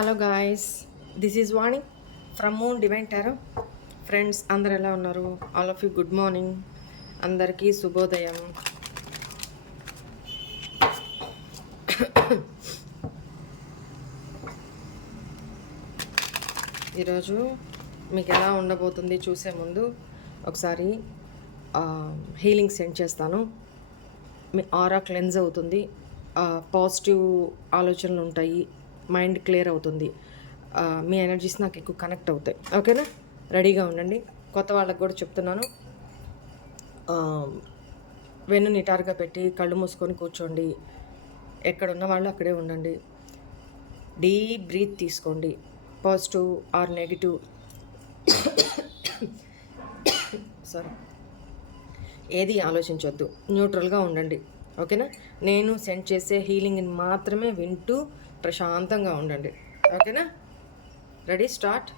Hello guys this is Vani from moon divine tarot. Friends అందరు ఎలా ఉన్నారు? All of you good morning. అందరికీ శుభోదయం. ఈరోజు మీకు ఎలా ఉండబోతుంది చూసే ముందు ఒకసారి హీలింగ్ సెండ్ చేస్తాను. మీ ఆరా క్లెన్స్ అవుతుంది. పాజిటివ్ ఆలోచనలు ఉంటాయి. మైండ్ క్లియర్ అవుతుంది. మీ ఎనర్జీస్ నాకు ఎక్కువ కనెక్ట్ అవుతాయి. ఓకేనా? రెడీగా ఉండండి. కొత్త వాళ్ళకు కూడా చెప్తున్నాను. వెన్ను నిటారుగా పెట్టి కళ్ళు మూసుకొని కూర్చోండి. ఎక్కడున్న వాళ్ళు అక్కడే ఉండండి. డీప్ బ్రీత్ తీసుకోండి. Positive or negative. సారీ. ఏది ఆలోచించొద్దు. న్యూట్రల్గా ఉండండి. ఓకేనా? నేను సెండ్ చేసే హీలింగ్ని మాత్రమే వింటూ ప్రశాంతంగా ఉండండి. ఓకేనా? Ready? Start.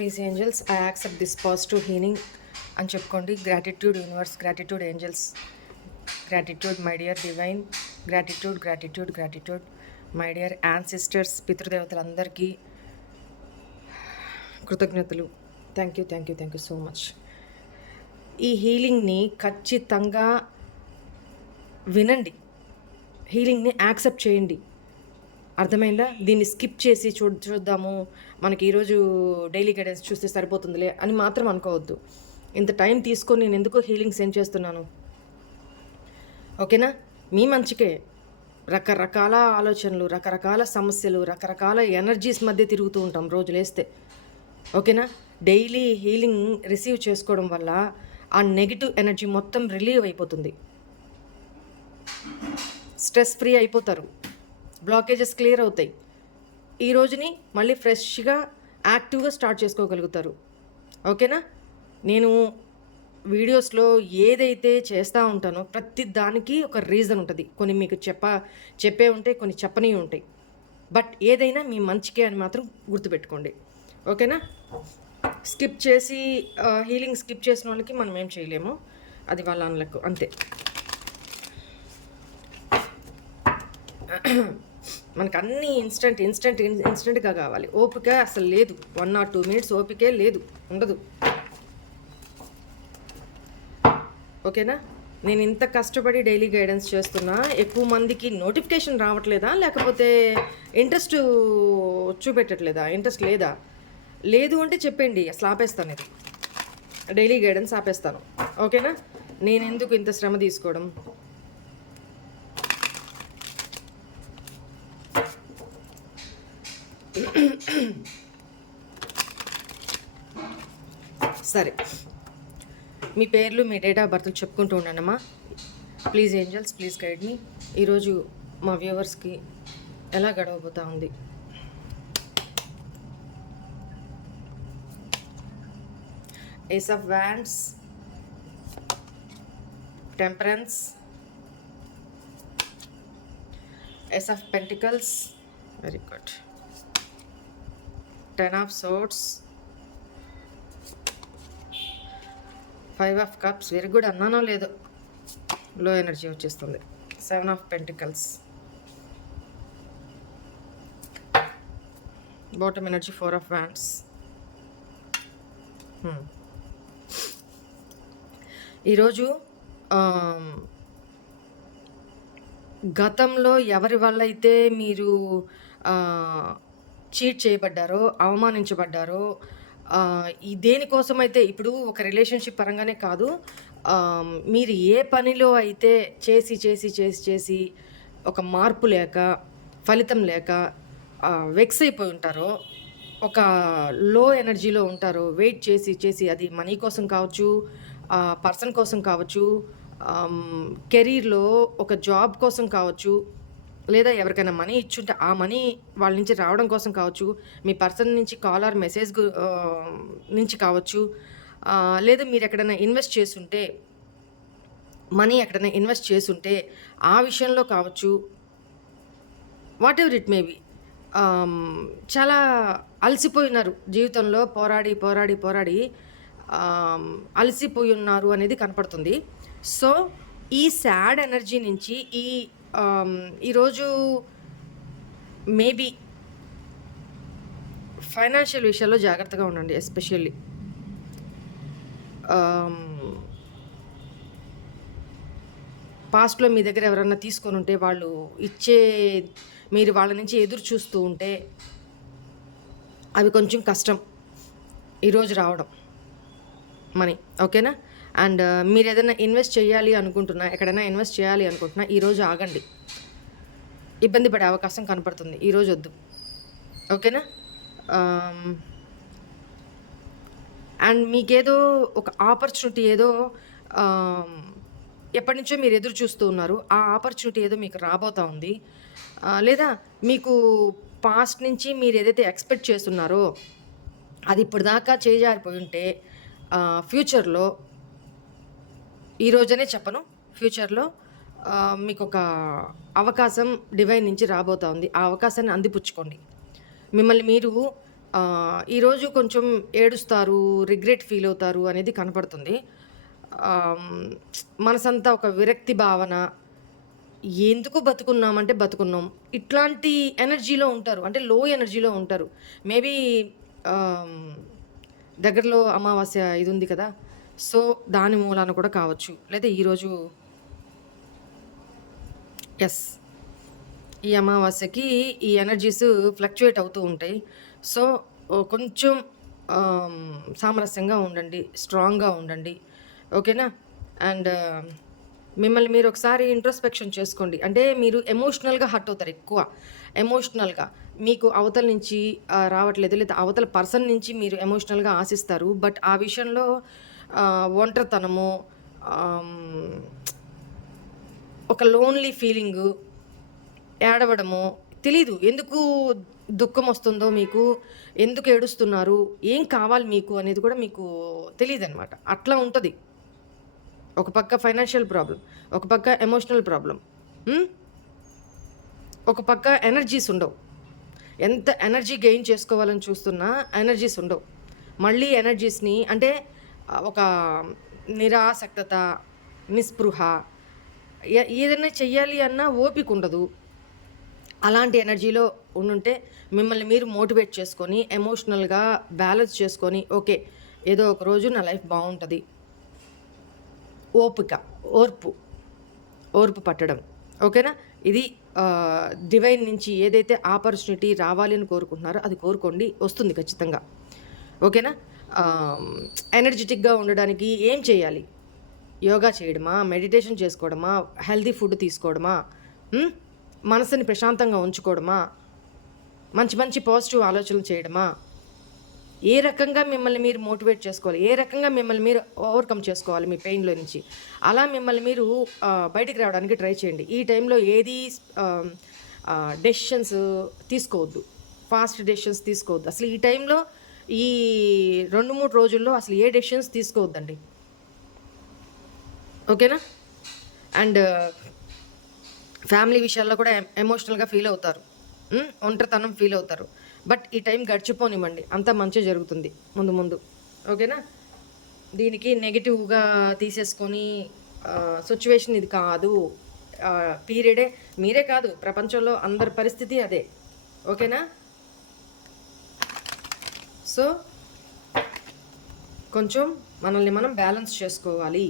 Please angels I accept this positive healing అని చెప్పుకోండి gratitude universe gratitude angels gratitude my dear divine gratitude gratitude gratitude my dear ancestors పితృదేవతలందరికీ కృతజ్ఞతలు. Thank you thank you thank you so much ఈ హీలింగ్ని ఖచ్చితంగా వినండి. హీలింగ్ని accept చేయండి. అర్థమైందా? దీన్ని స్కిప్ చేసి చూ చూద్దాము. మనకి ఈరోజు డైలీ గైడెన్స్ చూస్తే సరిపోతుందిలే అని మాత్రం అనుకోవద్దు. ఇంత టైం తీసుకొని నేను ఎందుకో హీలింగ్ సెండ్ చేస్తున్నాను? ఓకేనా? మీ మంచికే. రకరకాల ఆలోచనలు రకరకాల సమస్యలు రకరకాల ఎనర్జీస్ మధ్య తిరుగుతూ ఉంటాం రోజు లేస్తే. ఓకేనా? డైలీ హీలింగ్ రిసీవ్ చేసుకోవడం వల్ల ఆ నెగిటివ్ ఎనర్జీ మొత్తం రిలీవ్ అయిపోతుంది. స్ట్రెస్ ఫ్రీ అయిపోతారు. బ్లాకేజెస్ క్లియర్ అవుతాయి. ఈ రోజుని మళ్ళీ ఫ్రెష్గా యాక్టివ్గా స్టార్ట్ చేసుకోగలుగుతారు. ఓకేనా? నేను వీడియోస్లో ఏదైతే చేస్తూ ఉంటానో ప్రతి దానికి ఒక రీజన్ ఉంటుంది. కొన్ని మీకు చెప్ప చెప్పే ఉంటాయి కొన్ని చెప్పని ఉంటాయి. బట్ ఏదైనా మీ మంచికే అని మాత్రం గుర్తుపెట్టుకోండి. ఓకేనా? స్కిప్ చేసి హీలింగ్ స్కిప్ చేసిన వాళ్ళకి మనం ఏం చేయలేము. అది వాళ్ళ అంతే. మనకు అన్నీ ఇన్స్టెంట్ ఇన్స్టెంట్ ఇన్స్టెంట్గా కావాలి. ఓపిక అసలు లేదు. వన్ ఆర్ టూ మినిట్స్ ఓపికే లేదు. ఉండదు. ఓకేనా? నేను ఇంత కష్టపడి డైలీ గైడెన్స్ చేస్తున్నా. ఎక్కువ మందికి నోటిఫికేషన్ రావట్లేదా? లేకపోతే ఇంట్రెస్ట్ చూపెట్టట్లేదా? ఇంట్రెస్ట్ లేదా? లేదు అంటే చెప్పండి. అసలు ఆపేస్తాను ఇది. డైలీ గైడెన్స్ ఆపేస్తాను. ఓకేనా? నేను ఎందుకు ఇంత శ్రమ తీసుకోవడం సరే మీ పేర్లు మీ డేట్ ఆఫ్ బర్త్లు చెప్పుకుంటూ ఉండండమ్మా. Please angels please guide me. ఈరోజు మా వ్యూవర్స్కి ఎలా గడవబోతా ఉంది? Ace of wands temperance ace of pentacles very good ten of swords five of cups very కూడా అన్నానో లేదో. లో ఎనర్జీ వచ్చేస్తుంది. Seven of pentacles. Bottom energy four of wands. ఈరోజు గతంలో ఎవరి వల్ల అయితే మీరు చీట్ చేయబడ్డారో అవమానించబడ్డారో ఈ దేనికోసం అయితే ఇప్పుడు ఒక రిలేషన్షిప్ పరంగానే కాదు మీరు ఏ పనిలో అయితే చేసి చేసి చేసి చేసి ఒక మార్పు లేక ఫలితం లేక వెక్స్ అయిపోయి ఉంటారో ఒక లో ఎనర్జీలో ఉంటారో వెయిట్ చేసి చేసి అది మనీ కోసం కావచ్చు పర్సన్ కోసం కావచ్చు కెరీర్లో ఒక జాబ్ కోసం కావచ్చు లేదా ఎవరికైనా మనీ ఇచ్చుంటే ఆ మనీ వాళ్ళ నుంచి రావడం కోసం కావచ్చు మీ పర్సన్ నుంచి కాల్ ఆర్ మెసేజ్ నుంచి కావచ్చు లేదా మీరు ఎక్కడైనా ఇన్వెస్ట్ చేస్తుంటే మనీ ఎక్కడైనా ఇన్వెస్ట్ చేసుంటే ఆ విషయంలో కావచ్చు whatever it may be చాలా అలసిపోయినారు జీవితంలో పోరాడి పోరాడి పోరాడి అలసిపోయి ఉన్నారు అనేది కనపడుతుంది. సో ఈ సాడ్ ఎనర్జీ నుంచి ఈ ఈరోజు మేబీ ఫైనాన్షియల్ విషయాల్లో జాగ్రత్తగా ఉండండి ఎస్పెషల్లీ. పాస్ట్లో మీ దగ్గర ఎవరన్నా తీసుకొని ఉంటే వాళ్ళు ఇచ్చే మీరు వాళ్ళ నుంచి ఎదురు చూస్తూ ఉంటే అవి కొంచెం కష్టం. ఈరోజు రావడం. మనీ ఓకేనా? అండ్ మీరు ఏదైనా ఇన్వెస్ట్ చేయాలి అనుకుంటున్నా ఎక్కడైనా ఇన్వెస్ట్ చేయాలి అనుకుంటున్నా ఈరోజు ఆగండి. ఇబ్బంది పడే అవకాశం కనపడుతుంది. ఈరోజు వద్దు. ఓకేనా? అండ్ మీకేదో ఒక ఆపర్చునిటీ ఏదో ఎప్పటి నుంచో మీరు ఎదురు చూస్తూ ఉన్నారు. ఆ ఆపర్చునిటీ ఏదో మీకు రాబోతా ఉంది. లేదా మీకు పాస్ట్ నుంచి మీరు ఏదైతే ఎక్స్పెక్ట్ చేస్తున్నారో అది ఇప్పుడు దాకా చేజారిపోయి ఉంటే ఫ్యూచర్లో ఈ రోజనే చెప్పను. ఫ్యూచర్లో మీకు ఒక అవకాశం డివైన్ నుంచి రాబోతా ఉంది. ఆ అవకాశాన్ని అందిపుచ్చుకోండి. మిమ్మల్ని మీరు ఈరోజు కొంచెం ఏడుస్తారు రిగ్రెట్ ఫీల్ అవుతారు అనేది కనపడుతుంది. మనసంతా ఒక విరక్తి భావన ఎందుకు బతుకున్నామంటే బతుకున్నాం. ఇట్లాంటి ఎనర్జీలో ఉంటారు. అంటే లో ఎనర్జీలో ఉంటారు. మేబీ దగ్గరలో అమావాస్య ఇది ఉంది కదా సో దాని మూలాన కూడా కావచ్చు. లేదా ఈరోజు ఎస్ ఈ అమావాస్యకి ఈ ఎనర్జీస్ ఫ్లక్చుయేట్ అవుతూ ఉంటాయి. సో కొంచెం సామరస్యంగా ఉండండి. స్ట్రాంగ్గా ఉండండి. ఓకేనా అండ్ మిమ్మల్ని మీరు ఒకసారి ఇంట్రోస్పెక్షన్ చేసుకోండి. అంటే మీరు ఎమోషనల్గా హర్ట్ అవుతారు ఎక్కువ. ఎమోషనల్గా మీకు అవతల నుంచి రావట్లేదు. లేదా అవతల పర్సన్ నుంచి మీరు ఎమోషనల్గా ఆశిస్తారు. బట్ ఆ విషయంలో ఒంటరితనము ఒక లోన్లీ ఫీలింగు ఏడవడము తెలీదు. ఎందుకు దుఃఖం వస్తుందో మీకు ఎందుకు ఏడుస్తున్నారు ఏం కావాలి మీకు అనేది కూడా మీకు తెలియదు అనమాట అట్లా ఉంటుంది. ఒక పక్క ఫైనాన్షియల్ ప్రాబ్లం ఒక పక్క ఎమోషనల్ ప్రాబ్లం ఒక పక్క ఎనర్జీస్ ఉండవు. ఎంత ఎనర్జీ గెయిన్ చేసుకోవాలని చూస్తున్నా ఎనర్జీస్ ఉండవు. మళ్ళీ ఎనర్జీస్ని అంటే ఒక నిరాసక్తత నిస్పృహ ఏదైనా చెయ్యాలి అన్నా ఓపిక ఉండదు. అలాంటి ఎనర్జీలో ఉండుంటే మిమ్మల్ని మీరు మోటివేట్ చేసుకొని ఎమోషనల్గా బ్యాలెన్స్ చేసుకొని ఓకే ఏదో ఒక రోజు నా లైఫ్ బాగుంటుంది. ఓపిక ఓర్పు ఓర్పు పట్టడం ఓకేనా? ఇది డివైన్ నుంచి ఏదైతే ఆపర్చునిటీ రావాలి అని కోరుకుంటున్నారో అది కోరుకోండి వస్తుంది ఖచ్చితంగా. ఓకేనా? ఎనర్జెటిక్గా ఉండడానికి ఏం చేయాలి? యోగా చేయడమా? మెడిటేషన్ చేసుకోవడమా? హెల్దీ ఫుడ్ తీసుకోవడమా? మనసుని ప్రశాంతంగా ఉంచుకోవడమా? మంచి మంచి పాజిటివ్ ఆలోచనలు చేయడమా? ఏ రకంగా మిమ్మల్ని మీరు మోటివేట్ చేసుకోవాలి? ఏ రకంగా మిమ్మల్ని మీరు ఓవర్కమ్ చేసుకోవాలి మీ పెయిన్లో నుంచి? అలా మిమ్మల్ని మీరు బయటికి రావడానికి ట్రై చేయండి. ఈ టైంలో ఏది డెసిషన్స్ తీసుకోవద్దు. ఫాస్ట్ డెసిషన్స్ తీసుకోవద్దు. అసలు ఈ టైంలో ఈ రెండు మూడు రోజుల్లో అసలు ఏ డెసిషన్స్ తీసుకోవద్దండి. ఓకేనా? అండ్ ఫ్యామిలీ విషయాల్లో కూడా ఎమోషనల్గా ఫీల్ అవుతారు. ఒంటరితనం ఫీల్ అవుతారు. బట్ ఈ టైం గడిచిపోనివ్వండి. అంతా మంచి జరుగుతుంది. ముందు ముందు. ఓకేనా? దీనికి నెగిటివ్గా తీసేసుకొని సిచ్యువేషన్ ఇది కాదు. పీరియడే మీరే కాదు. ప్రపంచంలో అందరి పరిస్థితి అదే. ఓకేనా? సో కొంచెం మనల్ని మనం బ్యాలెన్స్ చేసుకోవాలి.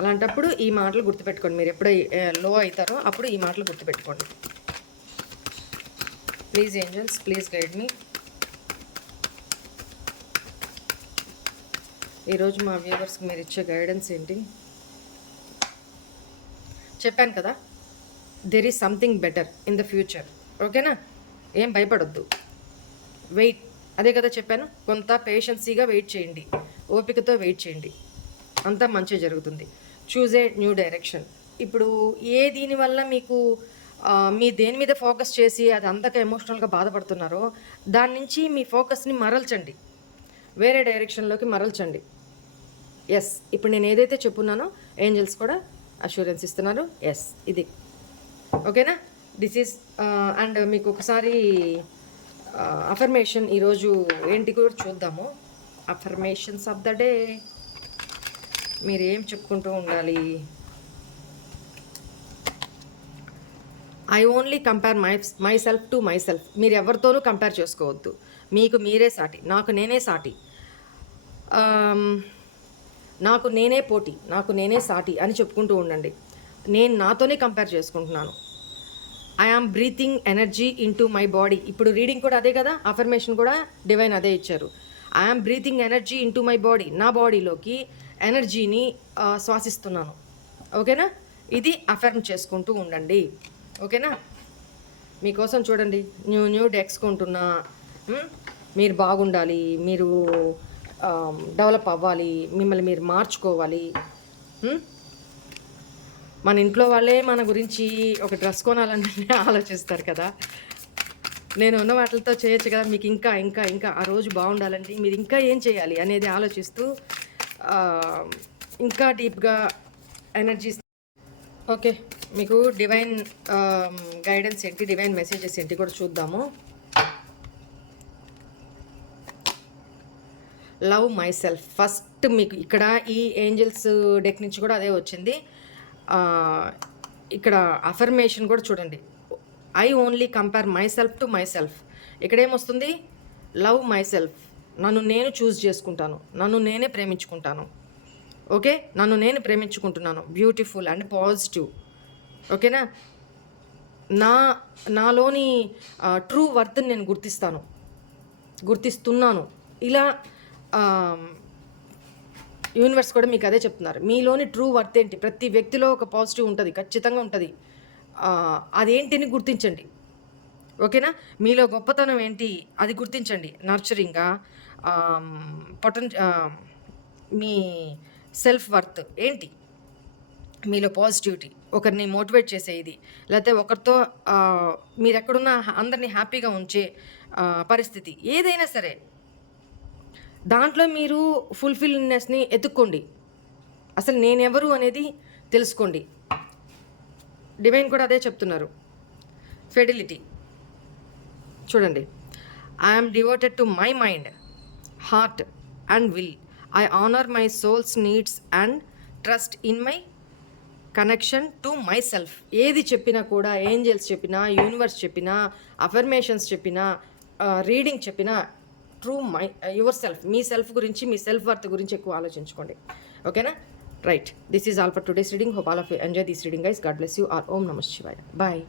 అలాంటప్పుడు ఈ మాటలు గుర్తుపెట్టుకోండి. మీరు ఎప్పుడు లో అవుతారో అప్పుడు ఈ మాటలు గుర్తుపెట్టుకోండి. Please angels please guide me ఈరోజు మా వ్యూవర్స్కి మీరు ఇచ్చే గైడెన్స్ ఏంటి? చెప్పాను కదా there is something better in the future ఓకేనా ఏం భయపడొద్దు. వెయిట్. అదే కదా చెప్పాను కొంత పేషెన్సీగా వెయిట్ చేయండి. ఓపికతో వెయిట్ చేయండి. అంతా మంచి జరుగుతుంది. Choose a new direction. ఇప్పుడు ఏ దీనివల్ల మీకు మీ దేని మీద ఫోకస్ చేసి అది అంతగా ఎమోషనల్గా బాధపడుతున్నారో దాని నుంచి మీ ఫోకస్ని మరల్చండి. వేరే డైరెక్షన్లోకి మరల్చండి. ఎస్ ఇప్పుడు నేను ఏదైతే చెప్పున్నానో ఏంజల్స్ కూడా అష్యూరెన్స్ ఇస్తున్నారు. ఎస్ ఇది. ఓకేనా? దిస్ ఈస్ అండ్ మీకు ఒకసారి uh, అఫర్మేషన్ ఈరోజు ఏంటి కూడా చూద్దాము. అఫర్మేషన్స్ ఆఫ్ ద డే మీరు ఏం చెప్పుకుంటూ ఉండాలి? I only compare my myself to myself మీరు ఎవరితోనూ కంపేర్ చేసుకోవద్దు. మీకు మీరే సాటి నాకు నేనే సాటి. Um, నాకు నేనే పోటీ నాకు నేనే సాటి అని చెప్పుకుంటూ ఉండండి. నేను నాతోనే కంపేర్ చేసుకుంటున్నాను. I am breathing energy into my body ఇప్పుడు రీడింగ్ కూడా అదే కదా? అఫర్మేషన్ కూడా డివైన్ అదే ఇచ్చారు. I breathing energy into my body నా బాడీలోకి ఎనర్జీని శ్వాసిస్తున్నాను. ఓకేనా? ఇది అఫర్మ్ చేసుకుంటూ ఉండండి. ఓకేనా? మీకోసం చూడండి. న్యూ న్యూ డెక్స్ కొంటున్నా. మీరు బాగుండాలి. మీరు డెవలప్ అవ్వాలి. మిమ్మల్ని మీరు మార్చుకోవాలి. మన ఇంట్లో వాళ్ళే మన గురించి ఒక డ్రెస్ కొనాలని ఆలోచిస్తారు కదా. నేను ఉన్న వాటితో చేయొచ్చు కదా మీకు ఇంకా ఇంకా ఇంకా ఆ రోజు బాగుండాలంటే మీరు ఇంకా ఏం చేయాలి అనేది ఆలోచిస్తూ ఇంకా డీప్గా ఎనర్జీస్ ఓకే మీకు డివైన్ గైడెన్స్ ఏంటి డివైన్ మెసేజెస్ ఏంటి కూడా చూద్దాము. Love my self. ఫస్ట్ మీకు ఇక్కడ ఈ ఏంజల్స్ డెక్ నుంచి కూడా అదే వచ్చింది. ఇక్కడ అఫర్మేషన్ కూడా చూడండి. I only compare myself to myself ఇక్కడ ఏమొస్తుంది లవ్ మై సెల్ఫ్ నన్ను నేను చూస్ చేసుకుంటాను. నన్ను నేనే ప్రేమించుకుంటాను. ఓకే? నన్ను నేను ప్రేమించుకుంటున్నాను. బ్యూటిఫుల్ అండ్ పాజిటివ్ ఓకేనా? నా నాలోని ట్రూ వర్త్ని నేను గుర్తిస్తాను. గుర్తిస్తున్నాను. ఇలా యూనివర్స్ కూడా మీకు అదే చెప్తున్నారు. మీలోని ట్రూ వర్త్ ఏంటి? ప్రతి వ్యక్తిలో ఒక పాజిటివ్ ఉంటుంది ఖచ్చితంగా ఉంటుంది. అదేంటిని గుర్తించండి. ఓకేనా? మీలో గొప్పతనం ఏంటి? అది గుర్తించండి. నర్చరింగ్గా పొటెన్ మీ సెల్ఫ్ వర్త్ ఏంటి? మీలో పాజిటివిటీ ఒకరిని మోటివేట్ చేసేది లేకపోతే ఒకరితో మీరు ఎక్కడున్నా అందరినీ హ్యాపీగా ఉంచే పరిస్థితి. ఏదైనా సరే దాంట్లో మీరు ఫుల్ఫిల్నెస్ని ఎత్తుక్కోండి. అసలు నేనెవరు అనేది తెలుసుకోండి. డివైన్ కూడా అదే చెప్తున్నారు. ఫెడిలిటీ చూడండి. I'm devoted to my mind heart and will I honour my soul's needs and trust in my connection to myself ఏది చెప్పినా కూడా ఏంజల్స్ చెప్పినా యూనివర్స్ చెప్పినా అఫర్మేషన్స్ చెప్పినా uh, రీడింగ్ చెప్పినా ట్రూ మై యువర్ సెల్ఫ్ మీ సెల్ఫ్ గురించి మీ సెల్ఫ్ వర్త్ గురించి ఎక్కువ ఆలోచించుకోండి. ఓకేనా? Right this is all for today's reading hope all of enjoy this reading guys God bless you or ఓం నమ శివాయ బాయ్